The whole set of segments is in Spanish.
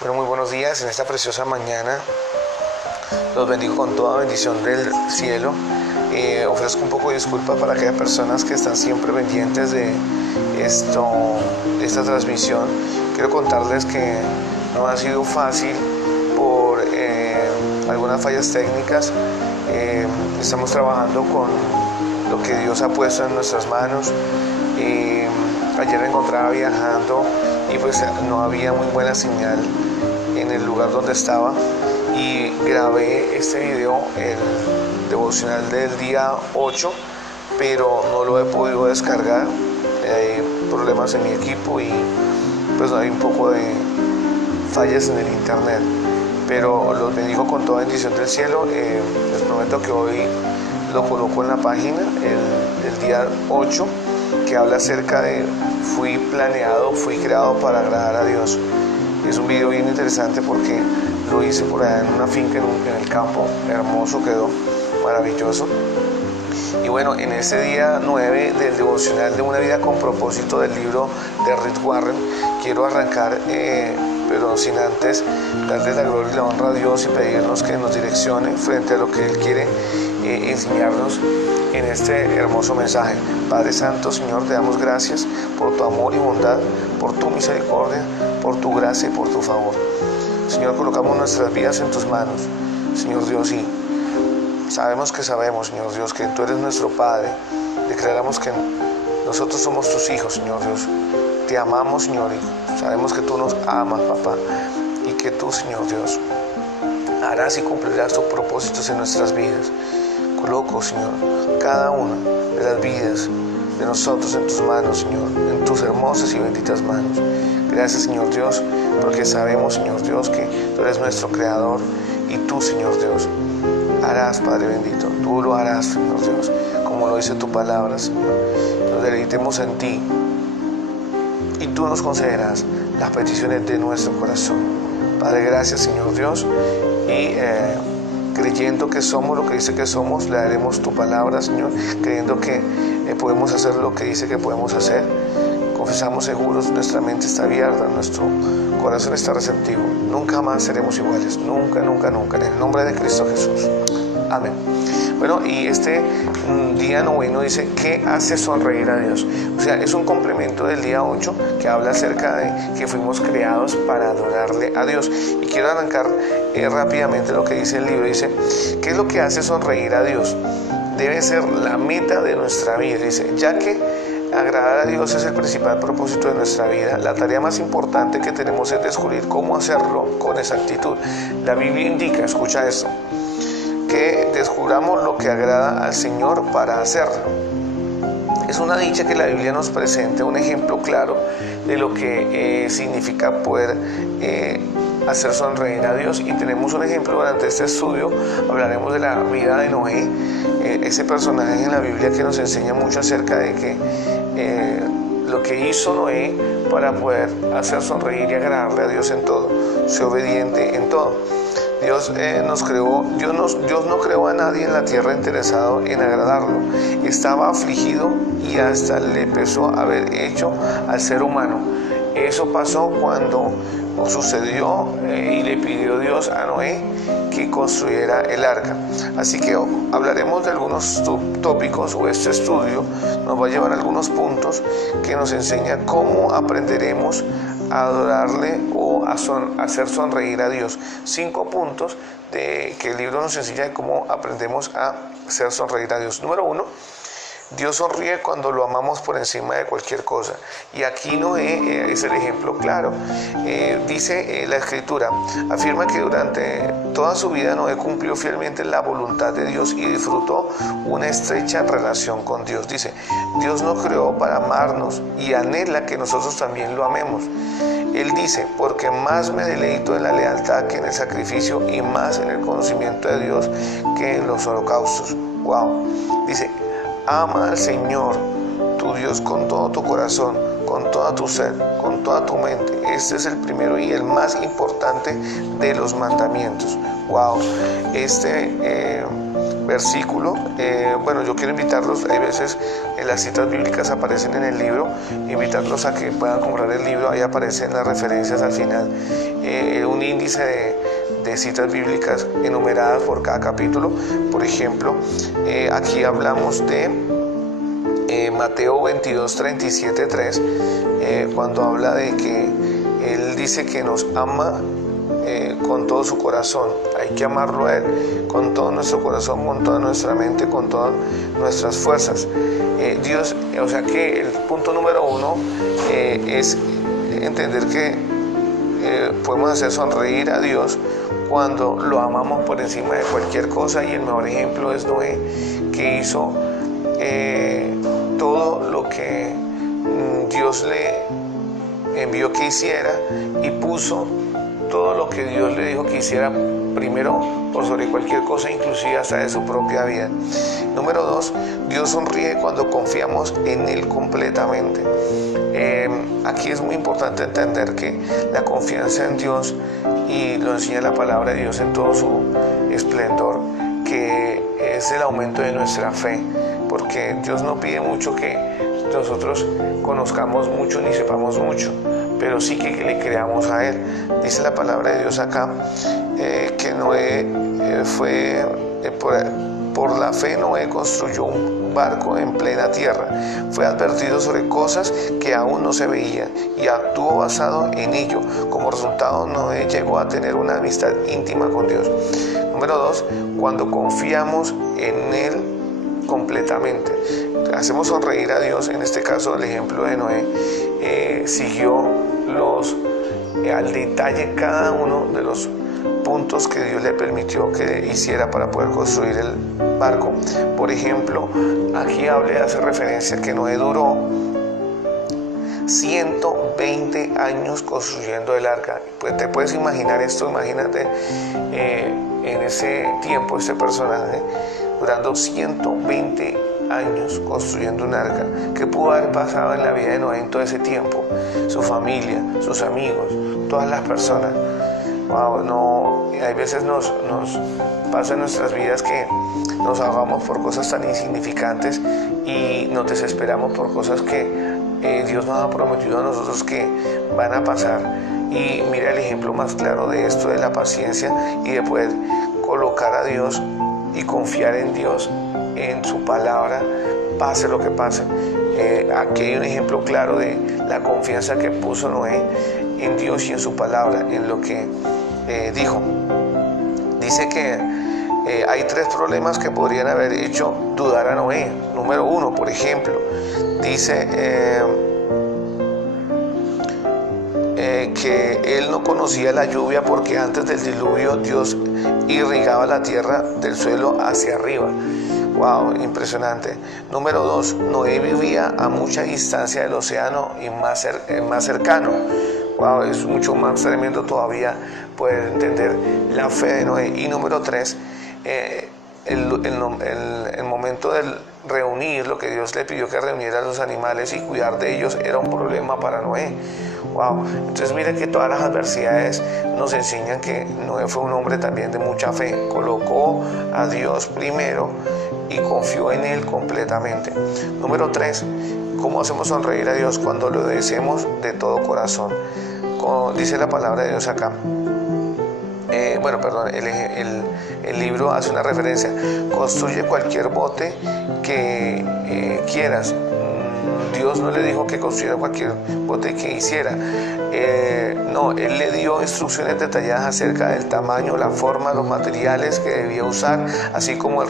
Bueno, muy buenos días en esta preciosa mañana. Los bendigo con toda bendición del cielo. Ofrezco un poco de disculpa para aquellas personas que están siempre pendientes de esta transmisión. Quiero contarles que no ha sido fácil por algunas fallas técnicas. Estamos trabajando con lo que Dios ha puesto en nuestras manos. Ayer me encontraba viajando y pues no había muy buena señal en el lugar donde estaba, y grabé este video, el devocional del día 8, pero no lo he podido descargar. Hay problemas en mi equipo y pues hay un poco de fallas en el internet, pero los bendigo con toda bendición del cielo. Les prometo que hoy lo coloco en la página, el día 8, que habla acerca de fui creado para agradar a Dios. Es un video bien interesante porque lo hice por allá en una finca en el campo. Hermoso quedó, maravilloso. Y bueno, en este día 9 del devocional de una vida con propósito del libro de Rick Warren, quiero arrancar, pero sin antes darle la gloria y la honra a Dios y pedirnos que nos direccione frente a lo que Él quiere enseñarnos en este hermoso mensaje. Padre Santo, Señor, te damos gracias por tu amor y bondad, por tu misericordia, por tu gracia y por tu favor. Señor, colocamos nuestras vidas en tus manos, Señor Dios, y sabemos, Señor Dios, que tú eres nuestro Padre. Declaramos que nosotros somos tus hijos, Señor Dios. Te amamos, Señor, y sabemos que tú nos amas, papá, y que tú, Señor Dios, harás y cumplirás tus propósitos en nuestras vidas. Coloco, Señor, cada una de las vidas de nosotros en tus manos, Señor, en tus hermosas y benditas manos. Gracias, Señor Dios, porque sabemos, Señor Dios, que tú eres nuestro Creador, y tú, Señor Dios, harás, Padre bendito, tú lo harás, Señor Dios, como lo dice tu palabra, Señor. Nos deleitemos en ti y tú nos concederás las peticiones de nuestro corazón. Padre, gracias, Señor Dios, y creyendo que somos lo que dice que somos, le daremos tu palabra, Señor, creyendo que podemos hacer lo que dice que podemos hacer. Confesamos seguros, nuestra mente está abierta, nuestro corazón está receptivo. Nunca más seremos iguales, nunca, nunca, nunca, en el nombre de Cristo Jesús. Amén. Bueno, y este día noveno dice, ¿qué hace sonreír a Dios? O sea, es un complemento del día 8 que habla acerca de que fuimos creados para adorarle a Dios. Y quiero arrancar rápidamente lo que dice el libro. Dice, ¿qué es lo que hace sonreír a Dios? Debe ser la meta de nuestra vida. Dice, ya que agradar a Dios es el principal propósito de nuestra vida, la tarea más importante que tenemos es descubrir cómo hacerlo con exactitud. La Biblia indica, escucha esto, que descubramos lo que agrada al Señor para hacerlo. Es una dicha que la Biblia nos presente un ejemplo claro de lo que significa poder hacer sonreír a Dios, y tenemos un ejemplo durante este estudio. Hablaremos de la vida de Noé, ese personaje en la Biblia que nos enseña mucho acerca de que lo que hizo Noé para poder hacer sonreír y agradarle a Dios en todo, ser obediente en todo. Dios nos creó, Dios no creó a nadie en la tierra interesado en agradarlo. Estaba afligido y hasta le pesó haber hecho al ser humano. Eso pasó cuando sucedió y le pidió Dios a Noé que construyera el arca. Así que hablaremos de algunos tópicos, o este estudio nos va a llevar a algunos puntos que nos enseñan cómo aprenderemos a adorarle o a hacer sonreír a Dios. 5 puntos que el libro nos enseña de cómo aprendemos a hacer sonreír a Dios. Número 1. Dios sonríe cuando lo amamos por encima de cualquier cosa. Y aquí Noé es el ejemplo claro. Dice la Escritura, afirma que durante toda su vida Noé cumplió fielmente la voluntad de Dios y disfrutó una estrecha relación con Dios. Dice, Dios nos creó para amarnos y anhela que nosotros también lo amemos. Él dice, porque más me deleito en la lealtad que en el sacrificio, y más en el conocimiento de Dios que en los holocaustos. Wow. Dice, ama al Señor, tu Dios, con todo tu corazón, con toda tu ser, con toda tu mente. Este es el primero y el más importante de los mandamientos. Wow. versículo. Bueno, yo quiero invitarlos, hay veces las citas bíblicas aparecen en el libro, invitarlos a que puedan comprar el libro, ahí aparecen las referencias al final, un índice de citas bíblicas enumeradas por cada capítulo. Por ejemplo, aquí hablamos de Mateo 22, 37, 3, cuando habla de que Él dice que nos ama con todo su corazón. Hay que amarlo a Él con todo nuestro corazón, con toda nuestra mente, con todas nuestras fuerzas. Dios, o sea que el punto número 1 es entender que podemos hacer sonreír a Dios cuando lo amamos por encima de cualquier cosa, y el mejor ejemplo es Noé, que hizo todo lo que Dios le envió que hiciera, y puso todo lo que Dios le dijo que hiciera primero por sobre cualquier cosa, inclusive hasta de su propia vida. Número 2, Dios sonríe cuando confiamos en Él completamente. Aquí es muy importante entender que la confianza en Dios, y lo enseña la palabra de Dios en todo su esplendor, que es el aumento de nuestra fe, porque Dios no pide mucho que nosotros conozcamos mucho ni sepamos mucho, pero sí que le creamos a Él. Dice la palabra de Dios acá que Noé por la fe Noé construyó un barco en plena tierra, fue advertido sobre cosas que aún no se veían y actuó basado en ello. Como resultado, Noé llegó a tener una amistad íntima con Dios. Número 2, cuando confiamos en Él completamente, hacemos sonreír a Dios. En este caso, el ejemplo de Noé, siguió al detalle cada uno de los puntos que Dios le permitió que hiciera para poder construir el barco. Por ejemplo, aquí hace referencia que Noé duró 120 años construyendo el arca. Pues te puedes imaginar esto, imagínate en ese tiempo este personaje durando 120 años construyendo un arca. ¿Qué pudo haber pasado en la vida de Noé en todo ese tiempo? Su familia, sus amigos, todas las personas. Wow, no, hay veces nos pasa en nuestras vidas que nos ahogamos por cosas tan insignificantes y nos desesperamos por cosas que Dios nos ha prometido a nosotros que van a pasar. Y mira el ejemplo más claro de esto, de la paciencia y de poder colocar a Dios y confiar en Dios, en su palabra, pase lo que pase. Aquí hay un ejemplo claro de la confianza que puso Noé en Dios y en su palabra, en lo que dijo. Dice que hay 3 problemas que podrían haber hecho dudar a Noé. Número 1, por ejemplo, dice que él no conocía la lluvia, porque antes del diluvio Dios irrigaba la tierra del suelo hacia arriba. Wow, impresionante. Número 2, Noé vivía a mucha distancia del océano y más cercano. Wow, es mucho más tremendo todavía poder entender la fe de Noé. Y número 3, el momento del reunir, lo que Dios le pidió que reuniera a los animales y cuidar de ellos, era un problema para Noé. Wow, entonces mira que todas las adversidades nos enseñan que Noé fue un hombre también de mucha fe. Colocó a Dios primero y confió en Él completamente. Número 3, ¿cómo hacemos sonreír a Dios? Cuando lo deseemos de todo corazón. Como dice la palabra de Dios acá. El libro hace una referencia. Construye cualquier bote que quieras. Dios no le dijo que construyera cualquier bote que hiciera. No, Él le dio instrucciones detalladas acerca del tamaño, la forma, los materiales que debía usar, así como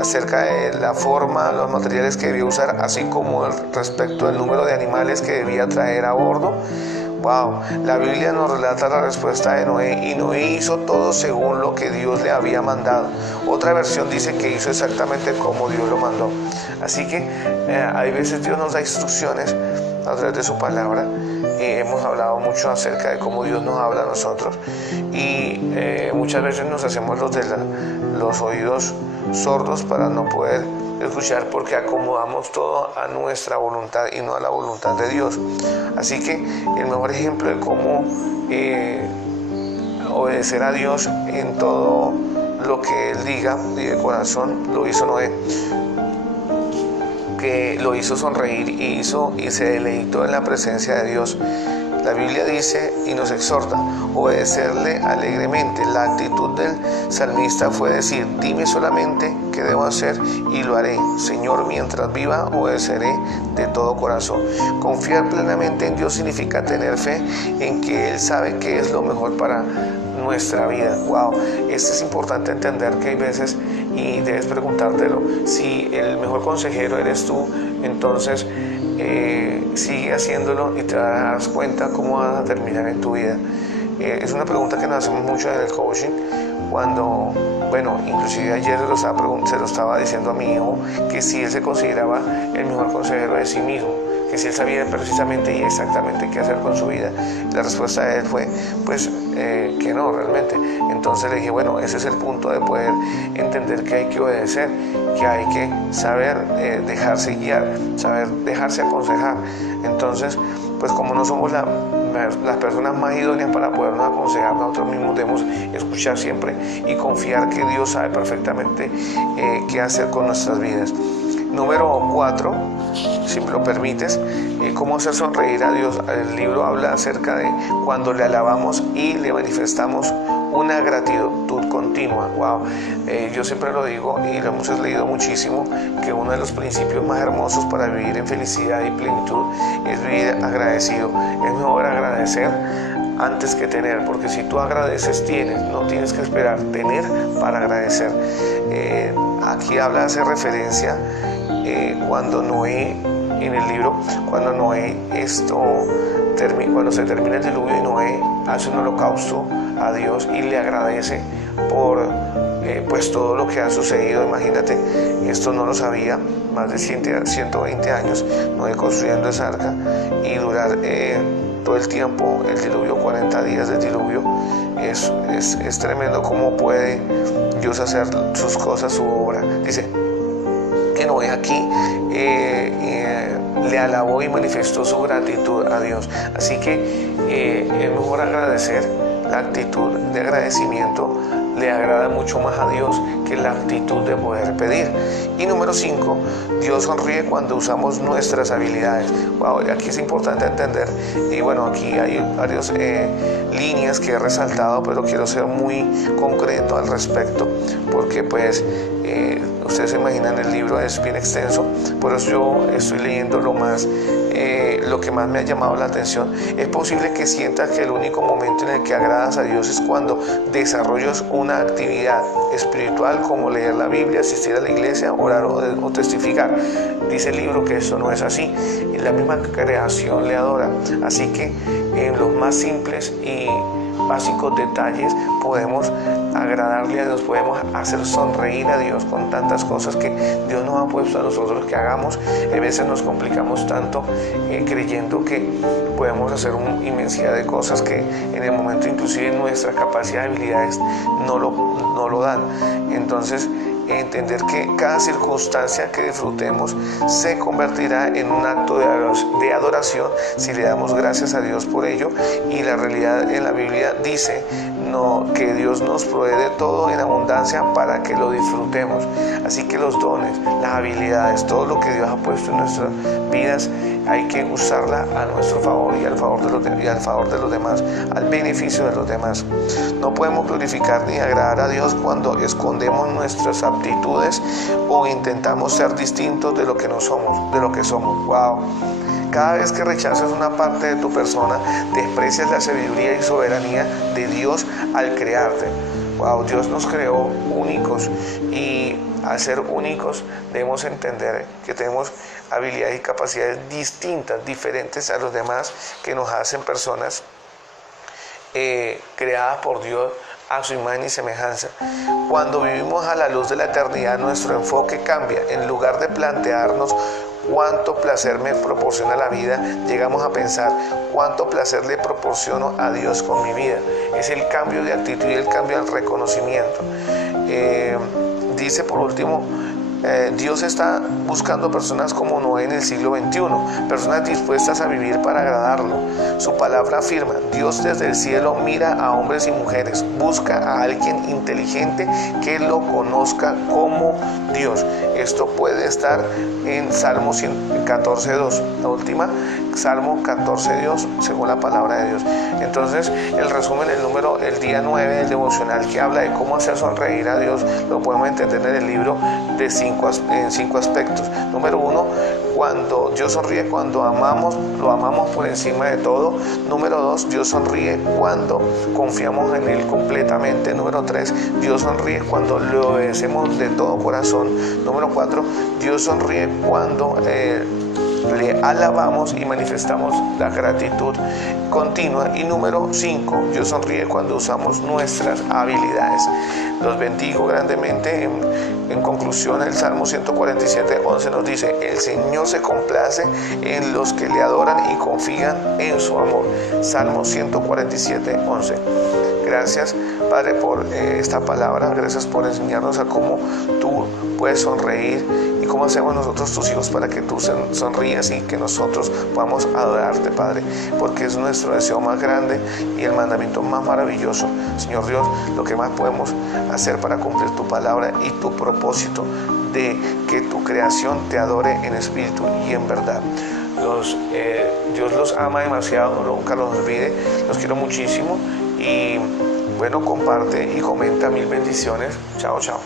acerca de la forma, los materiales que debía usar, así como respecto al número de animales que debía traer a bordo. Wow, la Biblia nos relata la respuesta de Noé, y Noé hizo todo según lo que Dios le había mandado. Otra versión dice que hizo exactamente como Dios lo mandó. Así que hay veces Dios nos da instrucciones a través de su palabra. Hemos hablado mucho acerca de cómo Dios nos habla a nosotros, y muchas veces nos hacemos los oídos sordos para no poder escuchar porque acomodamos todo a nuestra voluntad y no a la voluntad de Dios. Así que el mejor ejemplo de cómo obedecer a Dios en todo lo que Él diga y de corazón lo hizo Noé, que lo hizo sonreír y se deleitó en la presencia de Dios. La Biblia dice y nos exhorta obedecerle alegremente. La actitud del salmista fue decir: dime solamente qué debo hacer y lo haré. Señor, mientras viva, obedeceré de todo corazón. Confiar plenamente en Dios significa tener fe en que Él sabe qué es lo mejor para nuestra vida. Wow, esto es importante entender, que hay veces, y debes preguntártelo, si el mejor consejero eres tú, entonces sigue haciéndolo y te darás cuenta cómo vas a terminar en tu vida. Es una pregunta que nos hacemos mucho en el coaching, cuando, inclusive ayer se lo estaba diciendo a mi hijo, que si él se consideraba el mejor consejero de sí mismo, que si él sabía precisamente y exactamente qué hacer con su vida. La respuesta de él fue, que no, realmente. Entonces le dije, ese es el punto de poder entender que hay que obedecer, que hay que saber dejarse guiar, saber dejarse aconsejar. Entonces, como no somos las personas más idóneas para podernos aconsejar, nosotros mismos debemos escuchar siempre y confiar que Dios sabe perfectamente qué hacer con nuestras vidas. Número 4, si me lo permites, cómo hacer sonreír a Dios. El libro habla acerca de cuando le alabamos y le manifestamos una gratitud continua. Wow, yo siempre lo digo y lo hemos leído muchísimo, que uno de los principios más hermosos para vivir en felicidad y plenitud es vivir agradecido. Es mejor agradecer antes que tener, porque si tú agradeces, tienes, no tienes que esperar tener para agradecer. Aquí hace referencia cuando Noé, en el libro, cuando Noé cuando se termina el diluvio y Noé hace un holocausto a Dios y le agradece por todo lo que ha sucedido. Imagínate, esto no lo sabía, más de 120 años Noé construyendo esa arca y durar todo el tiempo, el diluvio, 40 días de diluvio. Es tremendo cómo puede Dios hacer sus cosas, su obra. Dice que Noé aquí le alabó y manifestó su gratitud a Dios. Así que es mejor agradecer. La actitud de agradecimiento le agrada mucho más a Dios que la actitud de poder pedir. Y número 5, Dios sonríe cuando usamos nuestras habilidades. Wow, aquí es importante entender, y aquí hay varias líneas que he resaltado, pero quiero ser muy concreto al respecto, porque ustedes se imaginan, el libro es bien extenso, por eso yo estoy leyendo lo que más me ha llamado la atención. Es posible que sientas que el único momento en el que agradas a Dios es cuando desarrollas una actividad espiritual, como leer la Biblia, asistir a la iglesia, orar o testificar. Dice el libro que eso no es así. La misma creación le adora. Así que en los más simples y básicos detalles podemos agradarle a Dios, podemos hacer sonreír a Dios con tantas cosas que Dios nos ha puesto a nosotros que hagamos. A veces nos complicamos tanto creyendo que podemos hacer una inmensidad de cosas que en el momento inclusive nuestra capacidad de habilidades no lo dan. Entonces, entender que cada circunstancia que disfrutemos se convertirá en un acto de adoración si le damos gracias a Dios por ello. Y la realidad en la Biblia dice que Dios nos provee de todo en abundancia para que lo disfrutemos. Así que los dones, las habilidades, todo lo que Dios ha puesto en nuestras vidas, hay que usarla a nuestro favor y al favor de los demás, al beneficio de los demás. No podemos glorificar ni agradar a Dios cuando escondemos nuestras aptitudes o intentamos ser distintos de lo que somos. Wow. Cada vez que rechazas una parte de tu persona, desprecias la sabiduría y soberanía de Dios al crearte. Wow, Dios nos creó únicos, y al ser únicos debemos entender que tenemos habilidades y capacidades distintas, diferentes a los demás, que nos hacen personas creadas por Dios a su imagen y semejanza. Cuando vivimos a la luz de la eternidad, nuestro enfoque cambia. En lugar de plantearnos cuánto placer me proporciona la vida, llegamos a pensar cuánto placer le proporciono a Dios con mi vida. Es el cambio de actitud y el cambio del reconocimiento. Dice por último Dios está buscando personas como Noé en el siglo XXI, personas dispuestas a vivir para agradarlo. Su palabra afirma: Dios desde el cielo mira a hombres y mujeres, busca a alguien inteligente que lo conozca como Dios. Esto puede estar en Salmo 14:2, la última, Salmo 14:2, según la palabra de Dios. Entonces, el resumen, el día 9 del devocional, que habla de cómo hacer sonreír a Dios, lo podemos entender en el libro en 5 aspectos. Número 1, cuando Dios sonríe cuando lo amamos por encima de todo. Número 2, Dios sonríe cuando confiamos en Él completamente. Número 3, Dios sonríe cuando le obedecemos de todo corazón. Número 4, Dios sonríe cuando le alabamos y manifestamos la gratitud continua. Y número 5, Dios sonríe cuando usamos nuestras habilidades. Los bendigo grandemente. En conclusión, el Salmo 147:11 nos dice: el Señor se complace en los que le adoran y confían en su amor. Salmo 147:11. Gracias, Padre, por esta palabra. Gracias por enseñarnos a cómo tú puedes sonreír y cómo hacemos nosotros, tus hijos, para que tú sonrías y que nosotros podamos adorarte, Padre, porque es nuestro deseo más grande y el mandamiento más maravilloso. Señor Dios, lo que más podemos hacer para cumplir tu palabra y tu propósito de que tu creación te adore en espíritu y en verdad. Dios los ama demasiado, nunca los olvide. Los quiero muchísimo y bueno, comparte y comenta. Mil bendiciones. Chao, chao.